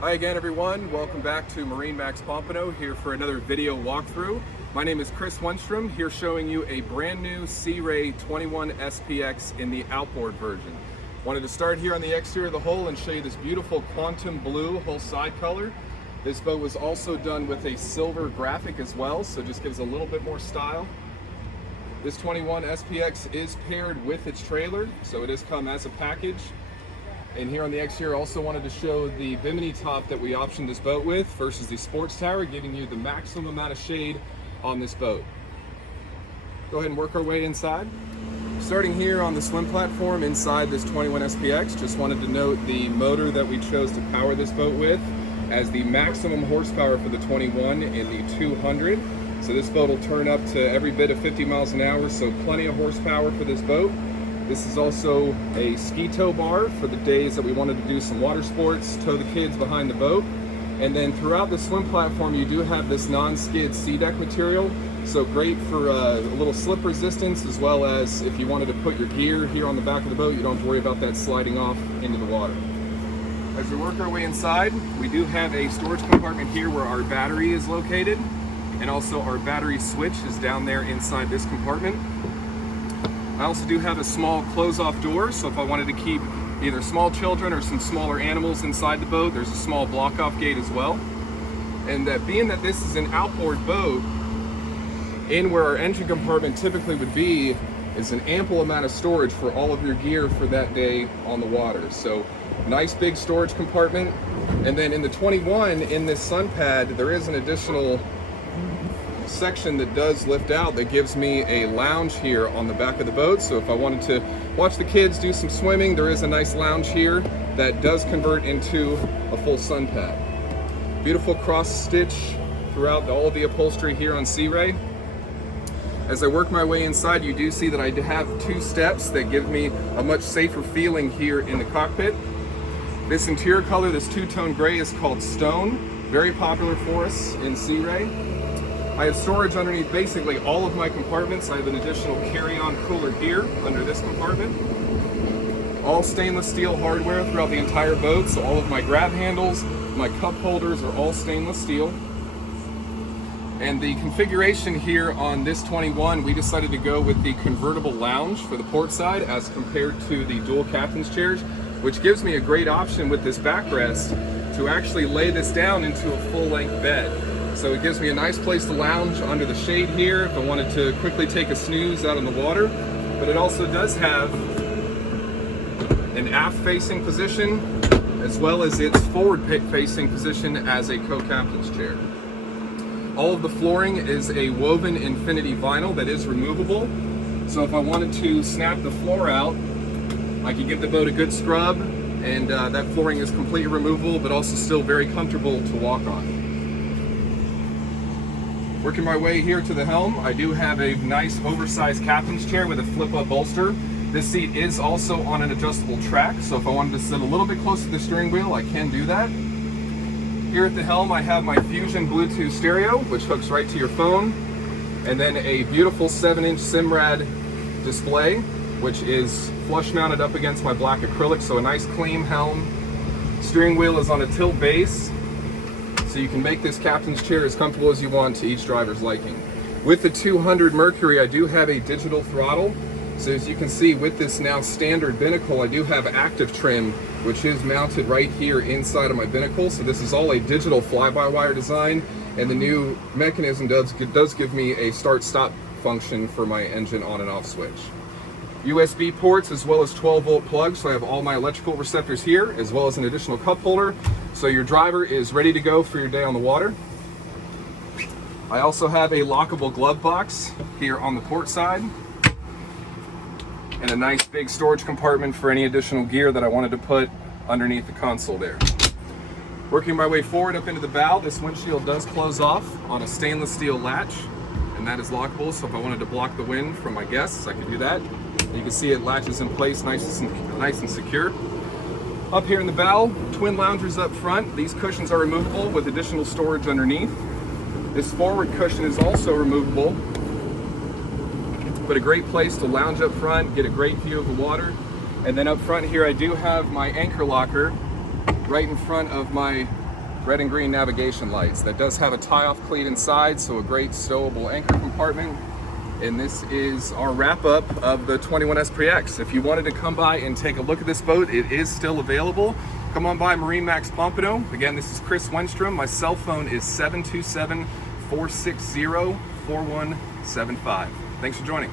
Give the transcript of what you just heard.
Hi again everyone, welcome back to MarineMax Pompano here for another video walkthrough. My name is Chris Wenstrom, here showing you a brand new Sea Ray 21 SPX in the outboard version. Wanted to start here on the exterior of the hull and show you this beautiful quantum blue hull side color. This boat was also done with a silver graphic as well, so just gives a little bit more style. This 21 SPX is paired with its trailer, so it has come as a package. And here on the exterior, also wanted to show the bimini top that we optioned this boat with versus the sports tower, giving you the maximum amount of shade on this boat. Go ahead and work our way inside. Starting here on the swim platform inside this 21 SPX, just wanted to note the motor that we chose to power this boat with as the maximum horsepower for the 21 in the 200. So this boat will turn up to every bit of 50 miles an hour, so plenty of horsepower for this boat. This is also a ski tow bar for the days that we wanted to do some water sports, tow the kids behind the boat. And then throughout the swim platform, you do have this non-skid sea deck material, so great for a little slip resistance, as well as if you wanted to put your gear here on the back of the boat, you don't have to worry about that sliding off into the water. As we work our way inside, we do have a storage compartment here where our battery is located, and also our battery switch is down there inside this compartment. I also do have a small close-off door, so if I wanted to keep either small children or some smaller animals inside the boat, there's a small block-off gate as well. And being that this is an outboard boat, in where our engine compartment typically would be is an ample amount of storage for all of your gear for that day on the water. So nice big storage compartment. And then in the 21, in this sun pad, there is an additional section that does lift out that gives me a lounge here on the back of the boat. So if I wanted to watch the kids do some swimming, there is a nice lounge here that does convert into a full sun pad. Beautiful cross stitch throughout all of the upholstery here on Sea Ray. As I work my way inside, you do see that I have two steps that give me a much safer feeling here in the cockpit. This interior color, this two-tone gray, is called Stone, very popular for us in Sea Ray. I have storage underneath basically all of my compartments. I have an additional carry-on cooler here under this compartment. All stainless steel hardware throughout the entire boat, so all of my grab handles, my cup holders are all stainless steel. And the configuration here on this 21, we decided to go with the convertible lounge for the port side as compared to the dual captain's chairs, which gives me a great option with this backrest to actually lay this down into a full-length bed. So it gives me a nice place to lounge under the shade here if I wanted to quickly take a snooze out on the water. But it also does have an aft-facing position as well as its forward-facing position as a co-captain's chair. All of the flooring is a woven infinity vinyl that is removable. So if I wanted to snap the floor out, I could give the boat a good scrub, and that flooring is completely removable but also still very comfortable to walk on. Working my way here to the helm, I do have a nice oversized captain's chair with a flip-up bolster. This seat is also on an adjustable track, so if I wanted to sit a little bit closer to the steering wheel, I can do that. Here at the helm, I have my Fusion Bluetooth stereo, which hooks right to your phone, and then a beautiful 7-inch Simrad display, which is flush mounted up against my black acrylic, so a nice clean helm. Steering wheel is on a tilt base, so you can make this captain's chair as comfortable as you want to each driver's liking. With the 200 Mercury, I do have a digital throttle. So as you can see with this now standard binnacle, I do have active trim, which is mounted right here inside of my binnacle. So this is all a digital fly-by-wire design, and the new mechanism does give me a start-stop function for my engine on and off switch. USB ports as well as 12-volt plugs, so I have all my electrical receptors here, as well as an additional cup holder, so your driver is ready to go for your day on the water. I also have a lockable glove box here on the port side, and a nice big storage compartment for any additional gear that I wanted to put underneath the console there. Working my way forward up into the bow, this windshield does close off on a stainless steel latch, and that is lockable, so if I wanted to block the wind from my guests, I could do that. You can see it latches in place nice and secure. Up here in the bow, twin loungers up front. These cushions are removable with additional storage underneath. This forward cushion is also removable, but a great place to lounge up front, get a great view of the water. And then up front here, I do have my anchor locker right in front of my red and green navigation lights. That does have a tie-off cleat inside, so a great stowable anchor compartment. And this is our wrap-up of the 21 SPX. If you wanted to come by and take a look at this boat, it is still available. Come on by MarineMax Pompano. Again, this is Chris Wenstrom. My cell phone is 727-460-4175. Thanks for joining.